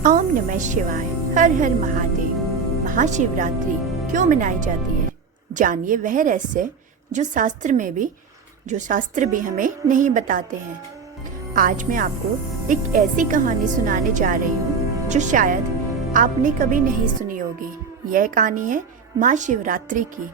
ओम नमः शिवाय। हर हर महादेव। महाशिवरात्रि क्यों मनाई जाती है, जानिए वह रहस्य जो शास्त्र भी हमें नहीं बताते हैं। आज मैं आपको एक ऐसी कहानी सुनाने जा रही हूँ जो शायद आपने कभी नहीं सुनी होगी। यह कहानी है माँ शिवरात्रि की,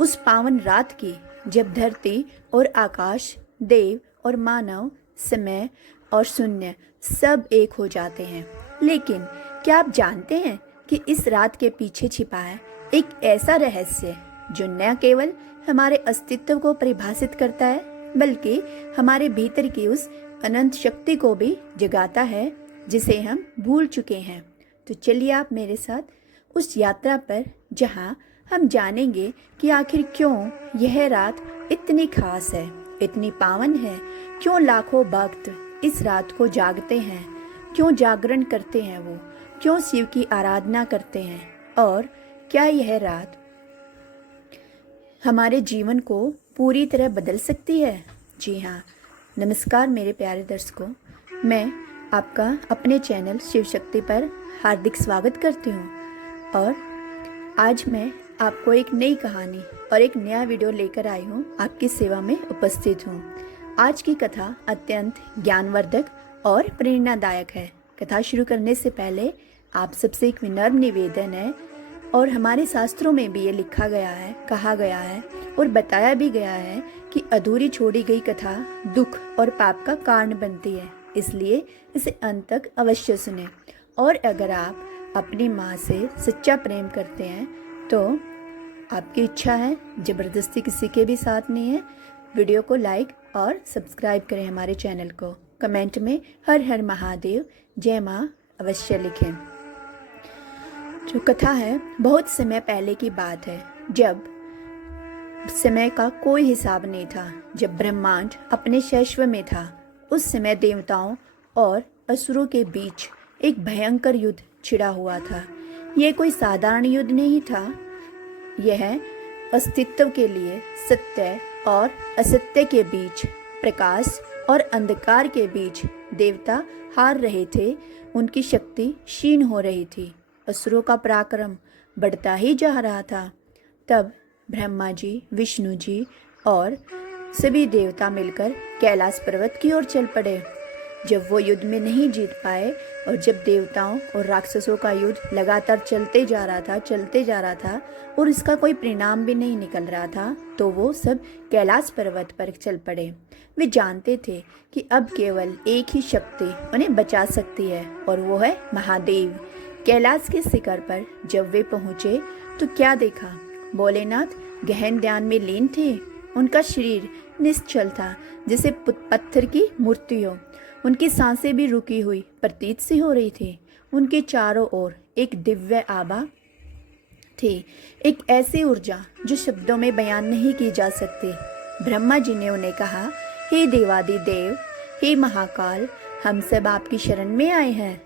उस पावन रात की जब धरती और आकाश, देव और मानव, समय और शून्य सब एक हो जाते हैं। लेकिन क्या आप जानते हैं कि इस रात के पीछे छिपा है एक ऐसा रहस्य जो न केवल हमारे अस्तित्व को परिभाषित करता है बल्कि हमारे भीतर की उस अनंत शक्ति को भी जगाता है जिसे हम भूल चुके हैं। तो चलिए आप मेरे साथ उस यात्रा पर, जहां हम जानेंगे कि आखिर क्यों यह रात इतनी खास है, इतनी पावन है, क्यों लाखों भक्त इस रात को जागते हैं, क्यों जागरण करते हैं, वो क्यों शिव की आराधना करते हैं, और क्या यह रात हमारे जीवन को पूरी तरह बदल सकती है। जी हाँ, नमस्कार मेरे प्यारे दर्शकों, मैं आपका अपने चैनल शिव शक्ति पर हार्दिक स्वागत करती हूँ। और आज मैं आपको एक नई कहानी और एक नया वीडियो लेकर आई हूँ, आपकी सेवा में उपस्थित हूँ। आज की कथा अत्यंत ज्ञानवर्धक और प्रेरणादायक है। कथा शुरू करने से पहले आप सबसे एक विनम्र निवेदन है, और हमारे शास्त्रों में भी ये लिखा गया है, कहा गया है और बताया भी गया है कि अधूरी छोड़ी गई कथा दुख और पाप का कारण बनती है, इसलिए इसे अंत तक अवश्य सुने। और अगर आप अपनी माँ से सच्चा प्रेम करते हैं तो आपकी इच्छा है, जबरदस्ती किसी के भी साथ नहीं है, वीडियो को लाइक और सब्सक्राइब करें हमारे चैनल को। कमेंट में हर हर महादेव, जय माँ अवश्य लिखें। जो कथा है बहुत समय पहले की बात है, जब समय का कोई हिसाब नहीं था, जब ब्रह्मांड अपने शैशव में था। उस समय देवताओं और असुरों के बीच एक भयंकर युद्ध छिड़ा हुआ था। यह कोई साधारण युद्ध नहीं था, यह अस्तित्व के लिए, सत्य और असत्य के बीच, प्रकाश और अंधकार के बीच देवता हार रहे थे, उनकी शक्ति क्षीण हो रही थी, असुरों का पराक्रम बढ़ता ही जा रहा था। तब ब्रह्मा जी, विष्णु जी और सभी देवता मिलकर कैलाश पर्वत की ओर चल पड़े। जब वो युद्ध में नहीं जीत पाए और जब देवताओं और राक्षसों का युद्ध लगातार चलते जा रहा था और इसका कोई परिणाम भी नहीं निकल रहा था, तो वो सब कैलाश पर्वत पर चल पड़े। वे जानते थे कि अब केवल एक ही शक्ति उन्हें बचा सकती है, और वो है महादेव। कैलाश के शिखर पर जब वे पहुंचे तो क्या देखा, भोलेनाथ गहन ध्यान में लीन थे। उनका शरीर निश्चल था, जैसे पत्थर की मूर्ति हो। उनकी सांसें भी रुकी हुई प्रतीत सी हो रही थी। उनके चारों ओर एक दिव्य आभा थी, एक ऐसी ऊर्जा जो शब्दों में बयान नहीं की जा सकती। ब्रह्मा जी ने उन्हें कहा, हे देवादिदेव, हे महाकाल, हम सब आपकी शरण में आए हैं।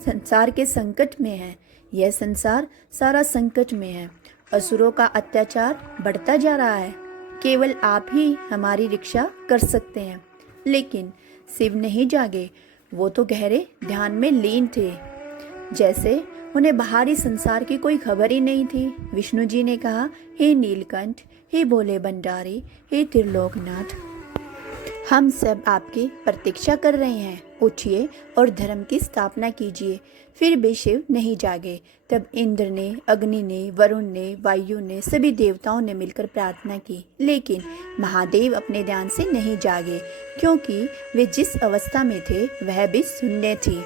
संसार के संकट में है, यह संसार सारा संकट में है। असुरों का अत्याचार बढ़ता जा रहा है, केवल आप ही हमारी रक्षा कर सकते हैं। लेकिन शिव नहीं जागे, वो तो गहरे ध्यान में लीन थे, जैसे उन्हें बाहरी संसार की कोई खबर ही नहीं थी। विष्णु जी ने कहा, हे नीलकंठ, हे भोले भंडारी, हे त्रिलोकनाथ, हम सब आपकी प्रतीक्षा कर रहे हैं, उठिए और धर्म की स्थापना कीजिए। फिर भी शिव नहीं जागे। तब इंद्र ने, अग्नि ने, वरुण ने, वायु ने, सभी देवताओं ने मिलकर प्रार्थना की, लेकिन महादेव अपने ध्यान से नहीं जागे, क्योंकि वे जिस अवस्था में थे वह भी शून्य थी।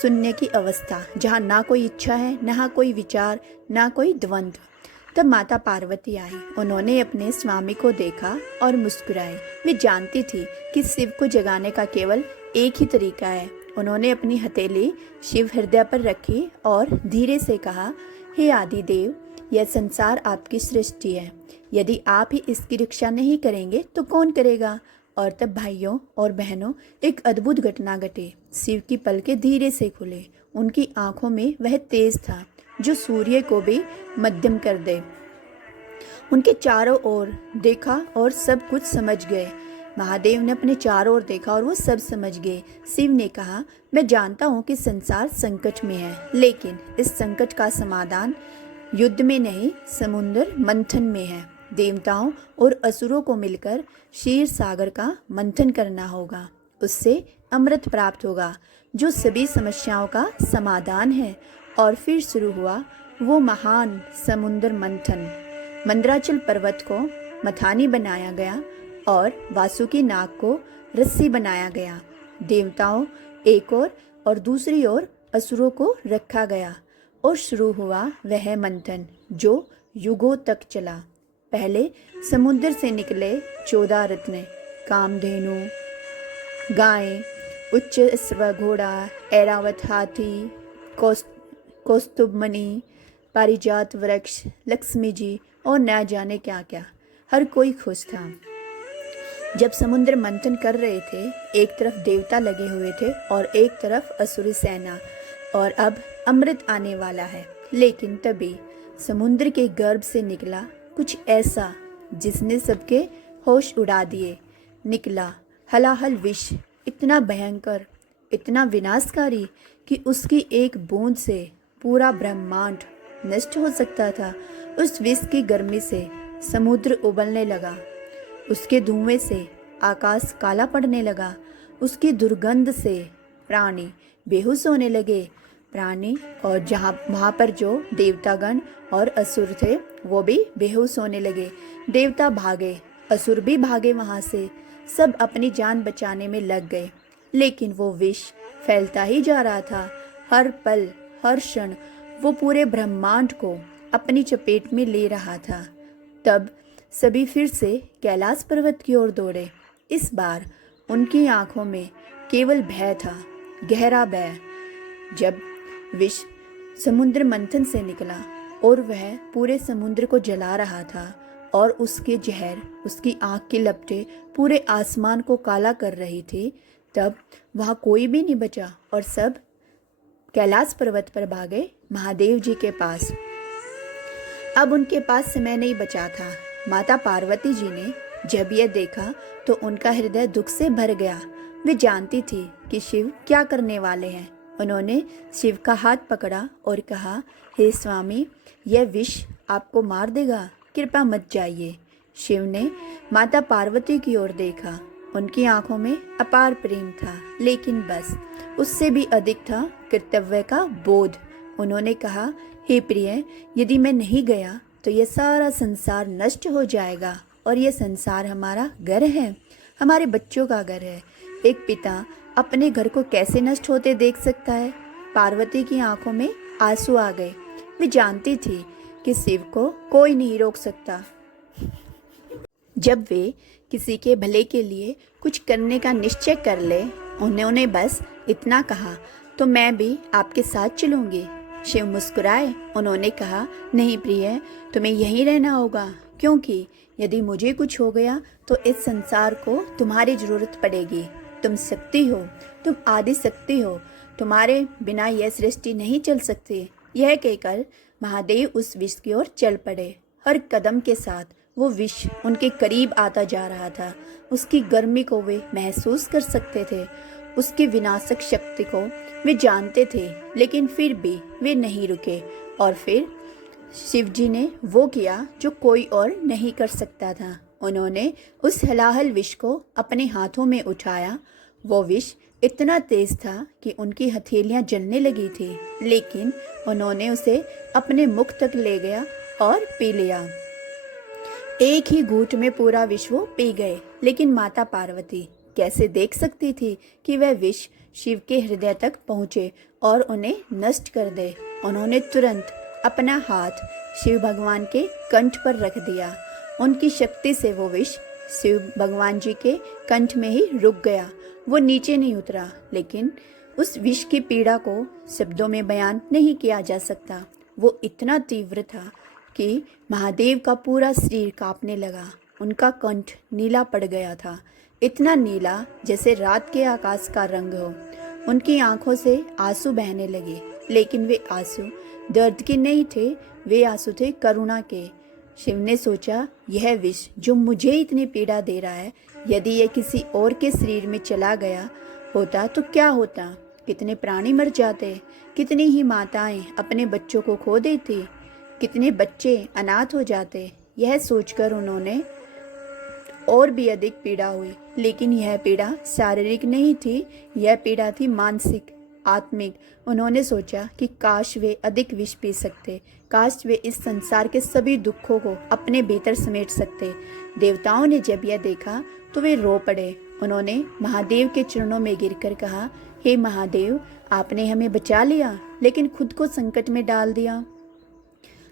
शून्य की अवस्था, जहाँ ना कोई इच्छा है, ना कोई विचार, ना कोई द्वंद्व। तब माता पार्वती आई। उन्होंने अपने स्वामी को देखा और मुस्कुराई। वे जानती थी कि शिव को जगाने का केवल एक ही तरीका है। उन्होंने अपनी हथेली शिव हृदय पर रखी और धीरे से कहा, हे आदिदेव, यह संसार आपकी सृष्टि है। यदि आप ही इसकी रक्षा नहीं करेंगे तो कौन करेगा। और तब भाइयों और बहनों, एक अद्भुत घटना घटी। शिव की पलकें धीरे से खुले। उनकी आंखों में वह तेज था जो सूर्य को भी मध्यम कर दे। उनके चारों ओर देखा और सब कुछ समझ गए। महादेव ने अपने चारों ओर देखा और वो सब समझ गए। शिव ने कहा, मैं जानता हूँ कि संसार संकट में है, लेकिन इस संकट का समाधान युद्ध में नहीं, समुद्र मंथन में है। देवताओं और असुरों को मिलकर क्षीर सागर का मंथन करना होगा। उससे अमृत प्राप्त होगा, जो सभी समस्याओं का समाधान है। और फिर शुरू हुआ वो महान समुद्र मंथन। मंदराचल पर्वत को मथानी बनाया गया और वासुकी नाग को रस्सी बनाया गया। देवताओं एक ओर और दूसरी ओर असुरों को रखा गया और शुरू हुआ वह मंथन जो युगों तक चला। पहले समुद्र से निकले 14 रत्न, कामधेनु, गाय, उच्च स्व घोड़ा, ऐरावत हाथी, कौस्तुभमणि, पारिजात वृक्ष, लक्ष्मी जी और न जाने क्या क्या। हर कोई खुश था। जब समुद्र मंथन कर रहे थे, एक तरफ देवता लगे हुए थे और एक तरफ असुरी सेना, और अब अमृत आने वाला है। लेकिन तभी समुद्र के गर्भ से निकला कुछ ऐसा जिसने सबके होश उड़ा दिए। निकला हलाहल विष, इतना भयंकर, इतना विनाशकारी कि उसकी एक बूंद से पूरा ब्रह्मांड नष्ट हो सकता था। उस विष की गर्मी से समुद्र उबलने लगा, उसके धुएं से आकाश काला पड़ने लगा, उसकी दुर्गंध से प्राणी बेहोश होने लगे। प्राणी और वहाँ पर जो देवतागण और असुर थे वो भी बेहोश होने लगे। देवता भागे, असुर भी भागे वहाँ से, सब अपनी जान बचाने में लग गए। लेकिन वो विष फैलता ही जा रहा था। हर पल हर क्षण वो पूरे ब्रह्मांड को अपनी चपेट में ले रहा था। तब सभी फिर से कैलाश पर्वत की ओर दौड़े। इस बार उनकी आंखों में केवल भय था, गहरा भय। जब विष समुद्र मंथन से निकला और वह पूरे समुद्र को जला रहा था और उसके जहर, उसकी आंख की लपटें पूरे आसमान को काला कर रही थी, तब वहाँ कोई भी नहीं बचा और सब कैलाश पर्वत पर भागे महादेव जी के पास। अब उनके पास समय नहीं बचा था। माता पार्वती जी ने जब यह देखा तो उनका हृदय दुख से भर गया। वे जानती थी कि शिव क्या करने वाले हैं। उन्होंने शिव का हाथ पकड़ा और कहा, हे स्वामी, यह विष आपको मार देगा, कृपया मत जाइए। शिव ने माता पार्वती की ओर देखा। उनकी आंखों में अपार प्रेम था, लेकिन बस उससे भी अधिक था कर्तव्य का बोध। उन्होंने कहा, हे प्रिय, यदि मैं नहीं गया तो यह सारा संसार नष्ट हो जाएगा और यह संसार हमारा घर है, हमारे बच्चों का घर है। एक पिता अपने घर को कैसे नष्ट होते देख सकता है? पार्वती की आंखों में आंसू आ गए। वे जानती थी कि शिव को कोई नहीं रोक सकता। जब वे किसी के भले के लिए कुछ करने का निश्चय कर ले, उन्होंने बस इतना कहा, तो मैं भी आपके साथ चलूंगी। शिव मुस्कुराए। उन्होंने कहा, नहीं प्रिय, तुम्हें यहीं रहना होगा, क्योंकि यदि मुझे कुछ हो गया तो इस संसार को तुम्हारी जरूरत पड़ेगी। तुम शक्ति हो, तुम आदि शक्ति हो, तुम्हारे बिना यह सृष्टि नहीं चल सकती। यह कहकर महादेव उस विष की ओर चल पड़े। हर कदम के साथ वो विष उनके करीब आता जा रहा था। उसकी गर्मी को वे महसूस कर सकते थे, उसकी विनाशक शक्ति को वे जानते थे, लेकिन फिर भी वे नहीं रुके। और फिर शिव जी ने वो किया जो कोई और नहीं कर सकता था। उन्होंने उस हलाहल विष को अपने हाथों में उठाया। वो विष इतना तेज था कि उनकी हथेलियां जलने लगी थी, लेकिन उन्होंने उसे अपने मुख तक ले गया और पी लिया। एक ही घूंट में पूरा विष वो पी गए। लेकिन माता पार्वती कैसे देख सकती थी कि वह विष शिव के हृदय तक पहुँचे और उन्हें नष्ट कर दे। उन्होंने तुरंत अपना हाथ शिव भगवान के कंठ पर रख दिया। उनकी शक्ति से वो विष शिव भगवान जी के कंठ में ही रुक गया। वो नीचे नहीं उतरा, लेकिन उस विष की पीड़ा को शब्दों में बयान नहीं किया जा सकता। वो इतना तीव्र था कि महादेव का पूरा शरीर कांपने लगा। उनका कंठ नीला पड़ गया था, इतना नीला जैसे रात के आकाश का रंग हो। उनकी आंखों से आंसू बहने लगे, लेकिन वे आंसू दर्द के नहीं थे, वे आंसू थे करुणा के। शिव ने सोचा, यह विष जो मुझे इतनी पीड़ा दे रहा है, यदि यह किसी और के शरीर में चला गया होता तो क्या होता? कितने प्राणी मर जाते, कितनी ही माताएं अपने बच्चों को खो देती, कितने बच्चे अनाथ हो जाते। यह सोचकर उन्होंने और भी अधिक पीड़ा हुई। लेकिन यह पीड़ा शारीरिक नहीं थी, यह पीड़ा थी मानसिक, आत्मिक। उन्होंने सोचा कि काश वे अधिक विष पी सकते, काश वे इस संसार के सभी दुखों को अपने भीतर समेट सकते। देवताओं ने जब यह देखा तो वे रो पड़े। उन्होंने महादेव के चरणों में गिरकर कहा, हे महादेव, आपने हमें बचा लिया लेकिन खुद को संकट में डाल दिया।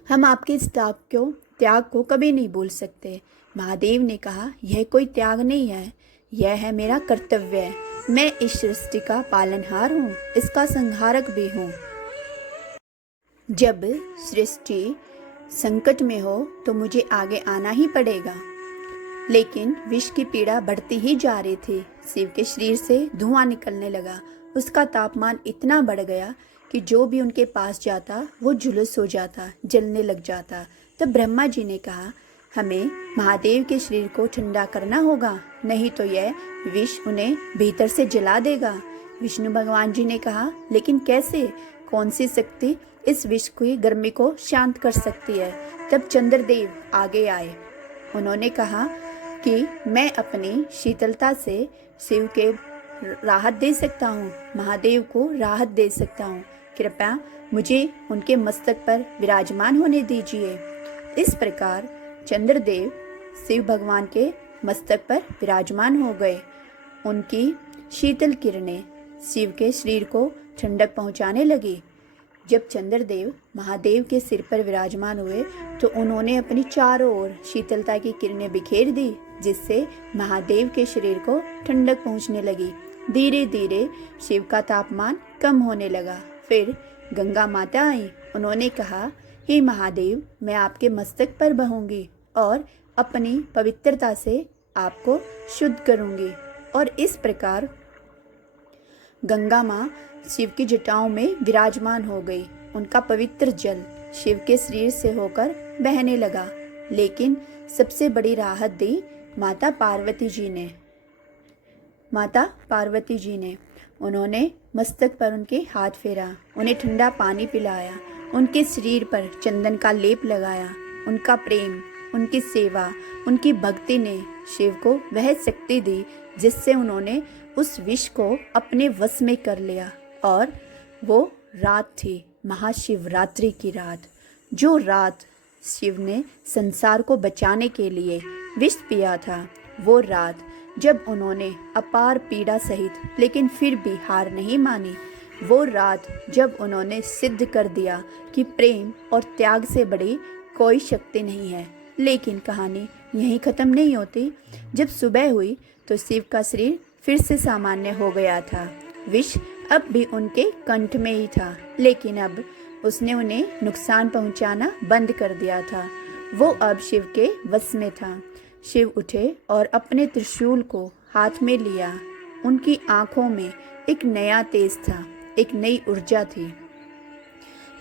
हम आपके इस त्याग को कभी नहीं भूल सकते। महादेव ने कहा, यह कोई त्याग नहीं है, यह है मेरा कर्तव्य। मैं इस सृष्टि का पालनहार हूँ, इसका संहारक भी हूँ। जब सृष्टि संकट में हो तो मुझे आगे आना ही पड़ेगा। लेकिन विष की पीड़ा बढ़ती ही जा रही थी। शिव के शरीर से धुआं निकलने लगा। उसका तापमान इतना बढ़ गया कि जो भी उनके पास जाता वो झुलस हो जाता, जलने लग जाता। तब ब्रह्मा जी ने कहा, हमें महादेव के शरीर को ठंडा करना होगा, नहीं तो यह विष उन्हें भीतर से जला देगा। विष्णु भगवान जी ने कहा, लेकिन कैसे? कौन सी शक्ति इस विष की गर्मी को शांत कर सकती है? तब चंद्रदेव आगे आए। उन्होंने कहा कि मैं अपनी शीतलता से शिव के राहत दे सकता हूँ, महादेव को राहत दे सकता हूँ। कृपया मुझे उनके मस्तक पर विराजमान होने दीजिए। इस प्रकार चंद्रदेव शिव भगवान के मस्तक पर विराजमान हो गए। उनकी शीतल किरणें शिव के शरीर को ठंडक पहुंचाने लगी। जब चंद्रदेव महादेव के सिर पर विराजमान हुए तो उन्होंने अपनी चारों ओर शीतलता की किरणें बिखेर दी, जिससे महादेव के शरीर को ठंडक पहुंचने लगी। धीरे धीरे शिव का तापमान कम होने लगा। फिर गंगा माता आई। उन्होंने कहा, हे महादेव, मैं आपके मस्तक पर बहूंगी और अपनी पवित्रता से आपको शुद्ध करूंगी। और इस प्रकार गंगा माँ शिव की जटाओं में विराजमान हो गई। उनका पवित्र जल शिव के शरीर से होकर बहने लगा। लेकिन सबसे बड़ी राहत दी माता पार्वती जी ने। उन्होंने मस्तक पर उनके हाथ फेरा, उन्हें ठंडा पानी पिलाया, उनके शरीर पर चंदन का लेप लगाया। उनका प्रेम, उनकी सेवा, उनकी भक्ति ने शिव को वह शक्ति दी जिससे उन्होंने उस विष को अपने वश में कर लिया। और वो रात थी महाशिवरात्रि की रात। जो रात शिव ने संसार को बचाने के लिए विष पिया था, वो रात जब उन्होंने अपार पीड़ा सहित लेकिन फिर भी हार नहीं मानी। वो रात जब उन्होंने सिद्ध कर दिया कि प्रेम और त्याग से बड़ी कोई शक्ति नहीं है। लेकिन कहानी यहीं ख़त्म नहीं होती। जब सुबह हुई तो शिव का शरीर फिर से सामान्य हो गया था। विष अब भी उनके कंठ में ही था, लेकिन अब उसने उन्हें नुकसान पहुंचाना बंद कर दिया था। वो अब शिव के वश में था। शिव उठे और अपने त्रिशूल को हाथ में लिया। उनकी आंखों में एक नया तेज था, एक नई ऊर्जा थी।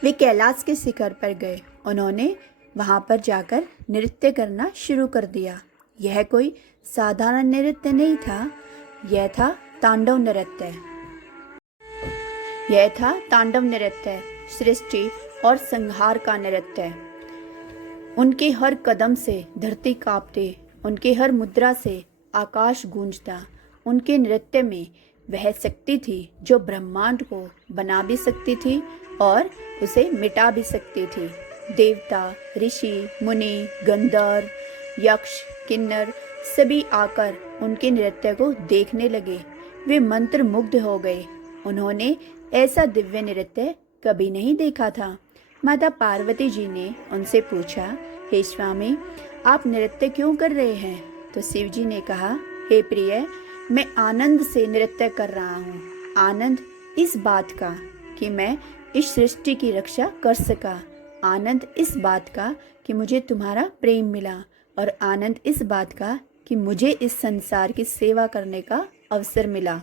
वे कैलाश के शिखर पर गए। उन्होंने वहां पर जाकर नृत्य करना शुरू कर दिया। यह कोई साधारण नृत्य नहीं था, यह था तांडव नृत्य, सृष्टि और संहार का नृत्य। उनके हर कदम से धरती कांपती, उनके हर मुद्रा से आकाश गूंजता। उनके नृत्य में वह शक्ति थी जो ब्रह्मांड को बना भी सकती थी और उसे मिटा भी सकती थी। देवता, ऋषि, मुनि, गंधर्व, यक्ष, किन्नर सभी आकर उनके नृत्य को देखने लगे। वे मंत्र मुग्ध हो गए। उन्होंने ऐसा दिव्य नृत्य कभी नहीं देखा था। माता पार्वती जी ने उनसे पूछा, हे स्वामी, आप नृत्य क्यों कर रहे हैं? तो शिव जी ने कहा, हे प्रिय, मैं आनंद से नृत्य कर रहा हूँ। आनंद इस बात का कि मैं इस सृष्टि की रक्षा कर सका, आनंद इस बात का कि मुझे तुम्हारा प्रेम मिला, और आनंद इस बात का कि मुझे इस संसार की सेवा करने का अवसर मिला।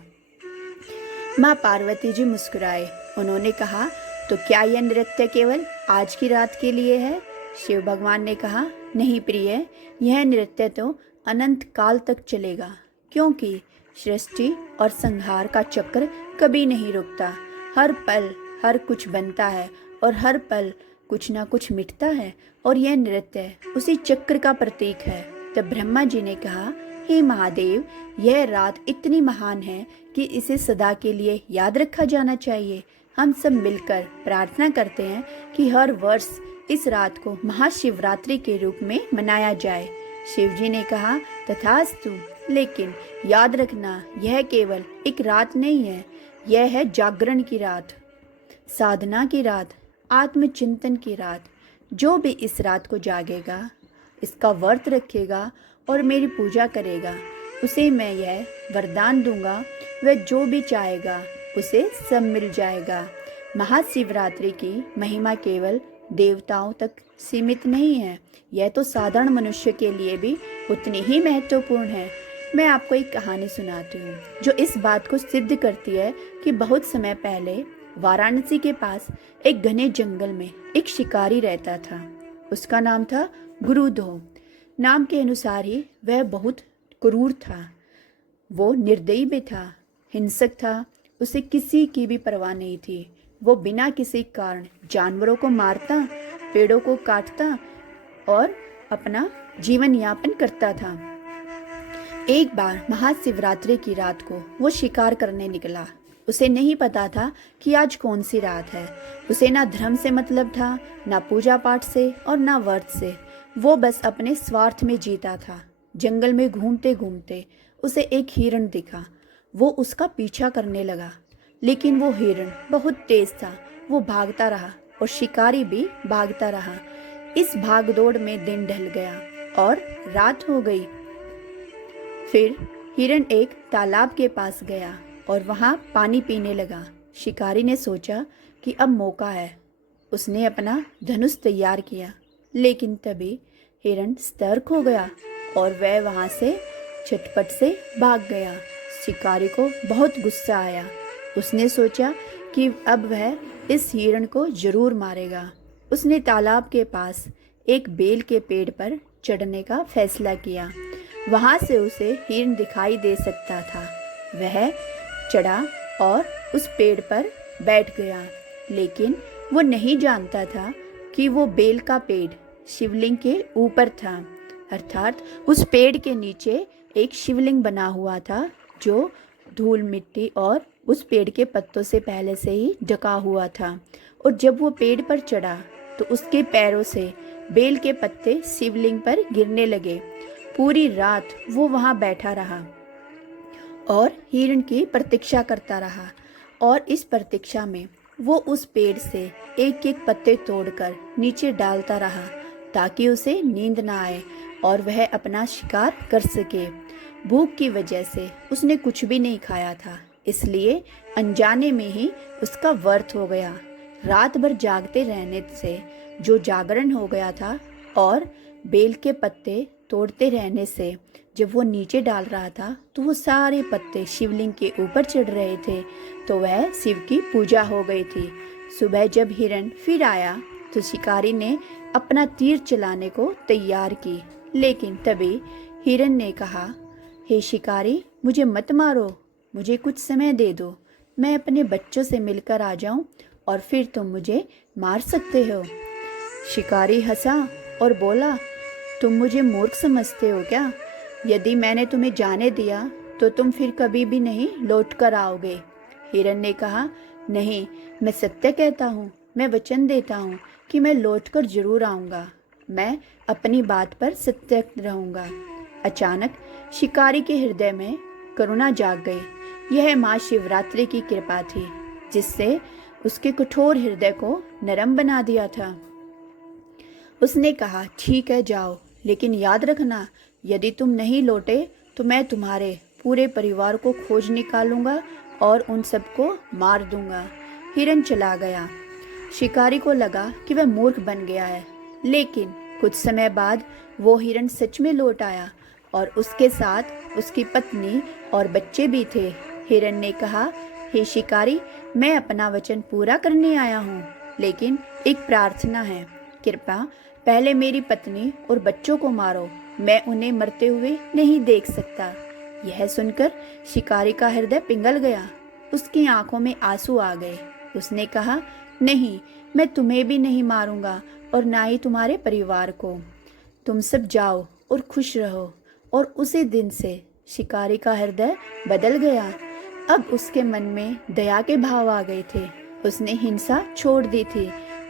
माँ पार्वती जी मुस्कुराए। उन्होंने कहा, तो क्या यह नृत्य केवल आज की रात के लिए है? शिव भगवान ने कहा, नहीं प्रिय, यह नृत्य तो अनंत काल तक चलेगा, क्योंकि सृष्टि और संहार का चक्र कभी नहीं रुकता। हर पल हर कुछ बनता है और हर पल कुछ ना कुछ मिटता है, और यह नृत्य उसी चक्र का प्रतीक है। तब ब्रह्मा जी ने कहा, हे महादेव, यह रात इतनी महान है कि इसे सदा के लिए याद रखा जाना चाहिए। हम सब मिलकर प्रार्थना करते हैं कि हर वर्ष इस रात को महाशिवरात्रि के रूप में मनाया जाए। शिव जी ने कहा, तथास्तु, लेकिन याद रखना, यह केवल एक रात नहीं है, यह है जागरण की रात, साधना की रात, आत्मचिंतन की रात। जो भी इस रात को जागेगा, इसका व्रत रखेगा और मेरी पूजा करेगा, उसे मैं यह वरदान दूंगा, वह जो भी चाहेगा उसे सब मिल जाएगा। महाशिवरात्रि की महिमा केवल देवताओं तक सीमित नहीं है, यह तो साधारण मनुष्य के लिए भी उतनी ही महत्वपूर्ण है। मैं आपको एक कहानी सुनाती हूँ जो इस बात को सिद्ध करती है कि बहुत समय पहले वाराणसी के पास एक घने जंगल में एक शिकारी रहता था। उसका नाम था गुरुधो। नाम के अनुसार ही वह बहुत क्रूर था। वो निर्दयी भी था, हिंसक था, उसे किसी की भी परवाह नहीं थी। वो बिना किसी कारण जानवरों को मारता, पेड़ों को काटता और अपना जीवन यापन करता था। एक बार महाशिवरात्रि की रात को वो शिकार करने निकला। उसे नहीं पता था कि आज कौन सी रात है। उसे ना धर्म से मतलब था, ना पूजा पाठ से और ना व्रत से। वो बस अपने स्वार्थ में जीता था। जंगल में घूमते घूमते उसे एक हिरण दिखा। वो उसका पीछा करने लगा, लेकिन वो हिरण बहुत तेज था। वो भागता रहा और शिकारी भी भागता रहा। इस भागदौड़ में दिन ढल गया और रात हो गई। फिर हिरण एक तालाब के पास गया और वहाँ पानी पीने लगा। शिकारी ने सोचा कि अब मौका है। उसने अपना धनुष तैयार किया, लेकिन तभी हिरण सतर्क हो गया और वह वहाँ से झटपट से भाग गया। शिकारी को बहुत गुस्सा आया। उसने सोचा कि अब वह इस हिरण को जरूर मारेगा। उसने तालाब के पास एक बेल के पेड़ पर चढ़ने का फैसला किया। वहाँ से उसे हिरण दिखाई दे सकता था। वह चढ़ा और उस पेड़ पर बैठ गया, लेकिन वो नहीं जानता था कि वो बेल का पेड़ शिवलिंग के ऊपर था। अर्थात उस पेड़ के नीचे एक शिवलिंग बना हुआ था जो धूल मिट्टी और उस पेड़ के पत्तों से पहले से ही ढका हुआ था। और जब वो पेड़ पर चढ़ा तो उसके पैरों से बेल के पत्ते शिवलिंग पर गिरने लगे। पूरी रात वो वहाँ बैठा रहा और हिरण की प्रतीक्षा करता रहा, और इस प्रतीक्षा में वो उस पेड़ से एक एक पत्ते तोड़कर नीचे डालता रहा ताकि उसे नींद ना आए और वह अपना शिकार कर सके। भूख की वजह से उसने कुछ भी नहीं खाया था, इसलिए अनजाने में ही उसका व्रत हो गया। रात भर जागते रहने से जो जागरण हो गया था और बेल के पत्ते तोड़ते रहने से जब वो नीचे डाल रहा था तो वो सारे पत्ते शिवलिंग के ऊपर चढ़ रहे थे, तो वह शिव की पूजा हो गई थी। सुबह जब हिरण फिर आया तो शिकारी ने अपना तीर चलाने को तैयार की, लेकिन तभी हिरण ने कहा, हे शिकारी, मुझे मत मारो, मुझे कुछ समय दे दो, मैं अपने बच्चों से मिलकर आ जाऊं और फिर तुम मुझे मार सकते हो। शिकारी हंसा और बोला, तुम मुझे मूर्ख समझते हो क्या? यदि मैंने तुम्हें जाने दिया तो तुम फिर कभी भी नहीं लौट कर आओगे। हिरण ने कहा, नहीं, मैं सत्य कहता हूँ, मैं वचन देता हूँ कि मैं लौटकर जरूर आऊँगा। मैं अपनी बात पर सत्य रहूँगा। अचानक शिकारी के हृदय में करुणा जाग गई। यह माँ शिवरात्रि की कृपा थी जिससे उसके कठोर हृदय को नरम बना दिया था। उसने कहा, ठीक है, जाओ, लेकिन याद रखना, यदि तुम नहीं लौटे तो मैं तुम्हारे पूरे परिवार को खोज निकालूंगा और उन सबको मार दूंगा। हिरण चला गया। शिकारी को लगा कि वह मूर्ख बन गया है, लेकिन कुछ समय बाद वो हिरण सच में लौट आया और उसके साथ उसकी पत्नी और बच्चे भी थे। हिरण ने कहा, हे शिकारी, मैं अपना वचन पूरा करने आया हूँ, लेकिन एक प्रार्थना है। कृपया पहले मेरी पत्नी और बच्चों को मारो, मैं उन्हें मरते हुए नहीं देख सकता। यह सुनकर शिकारी का हृदय पिघल गया। उसकी आंखों में आंसू आ गए। उसने कहा, नहीं, मैं तुम्हें भी नहीं मारूंगा और ना ही तुम्हारे परिवार को। तुम सब जाओ और खुश रहो। और उसी दिन से शिकारी का हृदय बदल गया। अब उसके मन में दया के भाव आ गए थे। उसने हिंसा छोड़ दी थी,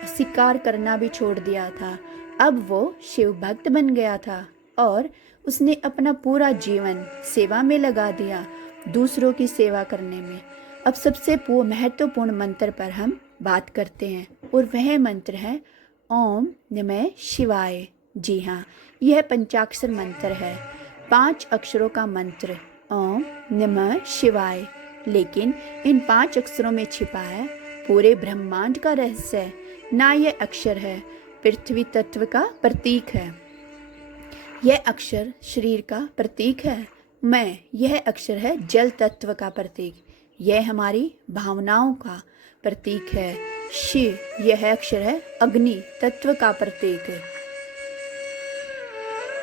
शिकार करना भी छोड़ दिया था। अब वो शिव भक्त बन गया था और उसने अपना पूरा जीवन सेवा में लगा दिया, दूसरों की सेवा करने में। अब सबसे महत्वपूर्ण मंत्र पर हम बात करते हैं और वह मंत्र है ओम नमः शिवाय। जी हाँ, यह पंचाक्षर मंत्र है, 5 अक्षरों का मंत्र ओम नमः शिवाय। लेकिन इन 5 अक्षरों में छिपा है पूरे ब्रह्मांड का रहस्य। ना यह अक्षर है पृथ्वी तत्व का प्रतीक है, यह अक्षर शरीर का प्रतीक है। यह अक्षर है जल तत्व का प्रतीक, यह हमारी भावनाओं का प्रतीक है। शिव यह अक्षर है अग्नि तत्व का प्रतीक,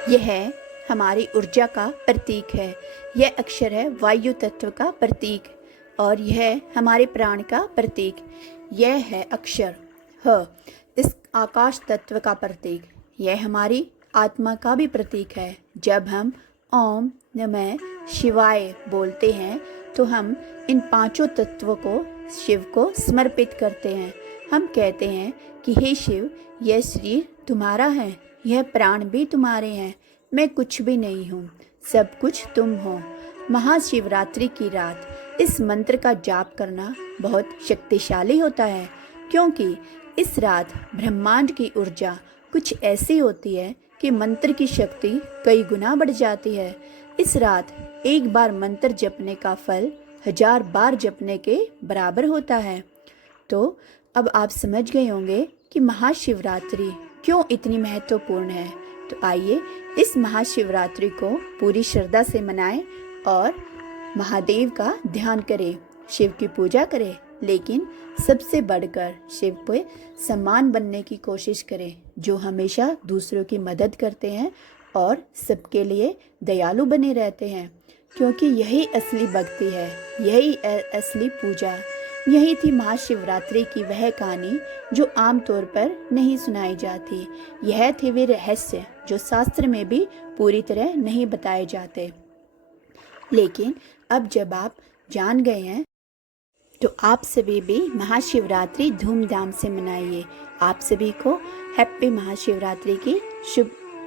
यह हमारी ऊर्जा का प्रतीक है। यह अक्षर है वायु तत्व का प्रतीक और यह हमारे प्राण का प्रतीक। यह है अक्षर ह, इस आकाश तत्व का प्रतीक। यह हमारी आत्मा का भी प्रतीक है। जब हम ओम नमः शिवाय बोलते हैं तो हम इन 5 तत्वों को शिव को समर्पित करते हैं। हम कहते हैं कि हे शिव, यह शरीर तुम्हारा है, यह प्राण भी तुम्हारे हैं, मैं कुछ भी नहीं हूँ, सब कुछ तुम हो। महाशिवरात्रि की रात इस मंत्र का जाप करना बहुत शक्तिशाली होता है, क्योंकि इस रात ब्रह्मांड की ऊर्जा कुछ ऐसी होती है कि मंत्र की शक्ति कई गुना बढ़ जाती है। इस रात एक बार मंत्र जपने का फल 1000 बार जपने के बराबर होता है। तो अब आप समझ गए होंगे कि महाशिवरात्रि क्यों इतनी महत्वपूर्ण है। तो आइए इस महाशिवरात्रि को पूरी श्रद्धा से मनाएं और महादेव का ध्यान करें, शिव की पूजा करें, लेकिन सबसे बढ़कर शिव पे समान बनने की कोशिश करें, जो हमेशा दूसरों की मदद करते हैं और सबके लिए दयालु बने रहते हैं, क्योंकि यही असली भक्ति है, यही असली पूजा। यही थी महाशिवरात्रि की वह कहानी जो आमतौर पर नहीं सुनाई जाती। यह थे वे रहस्य जो शास्त्र में भी पूरी तरह नहीं बताए जाते। लेकिन अब जब आप जान गए हैं तो आप सभी भी महाशिवरात्रि धूमधाम से मनाइए। आप सभी को हैप्पी महाशिवरात्रि की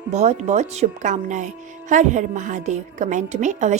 बहुत बहुत शुभकामनाएं। हर हर महादेव कमेंट में अवश्य